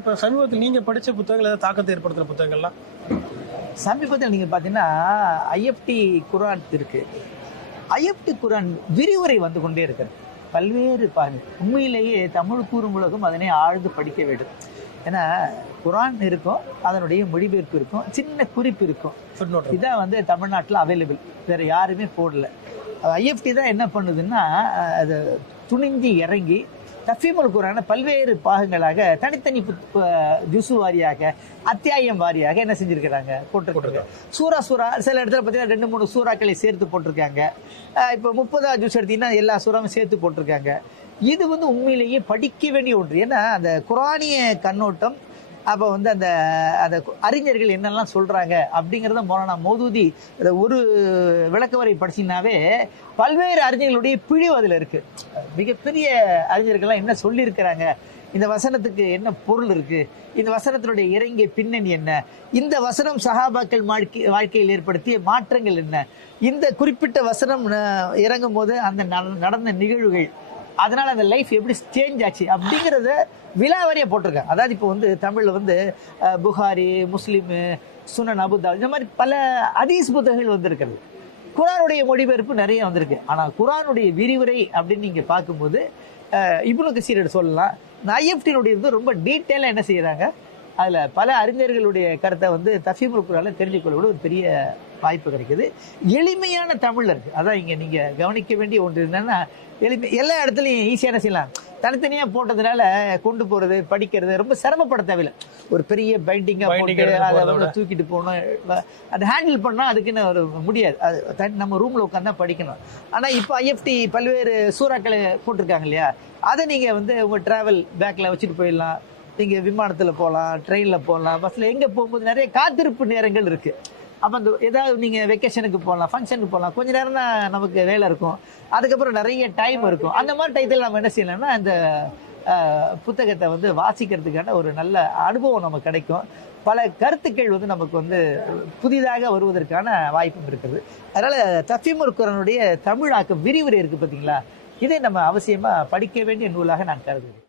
இப்போ சமீபத்தில் நீங்கள் படித்த புத்தகங்கள் ஏதாவது தாக்கத்தை ஏற்படுத்துகிற புத்தகங்கள்லாம்? சமீபத்தில் நீங்கள் பார்த்தீங்கன்னா ஐஎஃப்டி குரான் இருக்கு. ஐஎஃப்டி குரான் விரிவுரை வந்து கொண்டே இருக்கிறது. பல்வேறு உண்மையிலேயே தமிழ் கூறும் உலகம் அதனை ஆழ்ந்து படிக்க வேண்டும். ஏன்னா குரான் இருக்கும், அதனுடைய மொழிபெயர்ப்பு இருக்கும், சின்ன குறிப்பு இருக்கும். இதான் வந்து தமிழ்நாட்டில் அவைலபிள், வேற யாருமே போடல. ஐஎஃப்டி தான் என்ன பண்ணுதுன்னா, அது துணிஞ்சி இறங்கி தஃபீமுல் குரானை பல்வேறு பாகங்களாக தனித்தனி ஜுசு வாரியாக அத்தியாயம் வாரியாக என்ன செஞ்சிருக்கிறாங்க, போட்டிருக்காங்க. சூரா சில இடத்துல பார்த்தீங்கன்னா 2-3 சூறாக்களை சேர்த்து போட்டிருக்காங்க. இப்போ 30 ஜூஸ் எடுத்தீங்கன்னா எல்லா சூறாவும் சேர்த்து போட்டிருக்காங்க. இது வந்து உண்மையிலேயே படிக்க வேண்டிய ஒன்று. ஏன்னா அந்த குரானிய கண்ணோட்டம், அப்போ வந்து அந்த அந்த அறிஞர்கள் என்னெல்லாம் சொல்றாங்க அப்படிங்கிறத மௌலானா மௌதூதி ஒரு விளக்கவரை படிச்சிங்கனாவே பல்வேறு அறிஞர்களுடைய பிழிவு அதில் இருக்கு. மிகப்பெரிய அறிஞர்கள்லாம் என்ன சொல்லியிருக்கிறாங்க, இந்த வசனத்துக்கு என்ன பொருள் இருக்கு, இந்த வசனத்தினுடைய இறங்கிய பின்னணி என்ன, இந்த வசனம் சஹாபாக்கள் வாழ்க்கையில் ஏற்படுத்திய மாற்றங்கள் என்ன, இந்த குறிப்பிட்ட வசனம் இறங்கும் போது அந்த நடந்த நிகழ்வுகள், அதனால அந்த லைஃப் எப்படி சேஞ்ச் ஆச்சு அப்படிங்கிறத விலாவரியா போட்டிருக்காங்க. அதாவது இப்போ வந்து தமிழ்ல வந்து புகாரி, முஸ்லிம், சுனன் அபுதாவுத் இந்த மாதிரி பல ஹதீஸ் புத்தகங்கள் வந்திருக்கிறது. குரானுடைய மொழிபெயர்ப்பு நிறைய வந்திருக்கு. ஆனால் குரானுடைய விரிவுரை அப்படின்னு நீங்க பார்க்கும்போது இப்னு கசீர் சொல்லலாம். ஐஎஃப்டினுடைய இது ரொம்ப டீட்டெயிலாக என்ன செய்யறாங்க, அதுல பல அறிஞர்களுடைய கருத்தை வந்து தஃபீமுல் குரான்ல தெரிஞ்சுக்கொள்ள ஒரு பெரிய வாய்ப்பு கிடைக்குது. எளிமையான தமிழ்ல இருக்கு. அதான் இங்க நீங்க கவனிக்க வேண்டிய ஒன்று என்னன்னா, எல்லா இடத்துலையும் ஈஸியான செய்யலாம். தனித்தனியா போட்டதுனால கொண்டு போறது படிக்கிறது ரொம்ப சிரமப்பட தேவையில்லை. ஒரு பெரிய பைண்டிங்கா போட்டு அதை தூக்கிட்டு போகணும், அதை ஹேண்டில் பண்ணா அதுக்குன்னு ஒரு முடியாது. அது நம்ம ரூம்ல உட்காந்து படிக்கணும். ஆனா இப்போ ஐஎஃப்டி பல்வேறு சூறாக்களை போட்டிருக்காங்க இல்லையா, அதை நீங்க வந்து உங்க டிராவல் பேக்ல வச்சுட்டு போயிடலாம். நீங்க விமானத்துல போகலாம், ட்ரெயின்ல போகலாம், பஸ்ல எங்க போகும்போது நிறைய காத்திருப்பு நேரங்கள் இருக்கு. அப்போ அந்த ஏதாவது நீங்கள் வெக்கேஷனுக்கு போகலாம், ஃபங்க்ஷனுக்கு போகலாம், கொஞ்ச நேரம் தான் நமக்கு வேலை இருக்கும், அதுக்கப்புறம் நிறைய டைம் இருக்கும். அந்த மாதிரி டைத்தில் நம்ம என்ன செய்யலாம்னா இந்த புத்தகத்தை வந்து வாசிக்கிறதுக்கான ஒரு நல்ல அனுபவம் நமக்கு கிடைக்கும். பல கருத்துக்கள் வந்து நமக்கு வந்து புதிதாக வருவதற்கான வாய்ப்பும் இருக்குது. அதனால தஃபீமுல் குரானுடைய தமிழாக்கம் விரிவுரை இருக்கு பார்த்தீங்களா, இதை நம்ம அவசியமாக படிக்க வேண்டிய நூலாக நான் கருதுகிறேன்.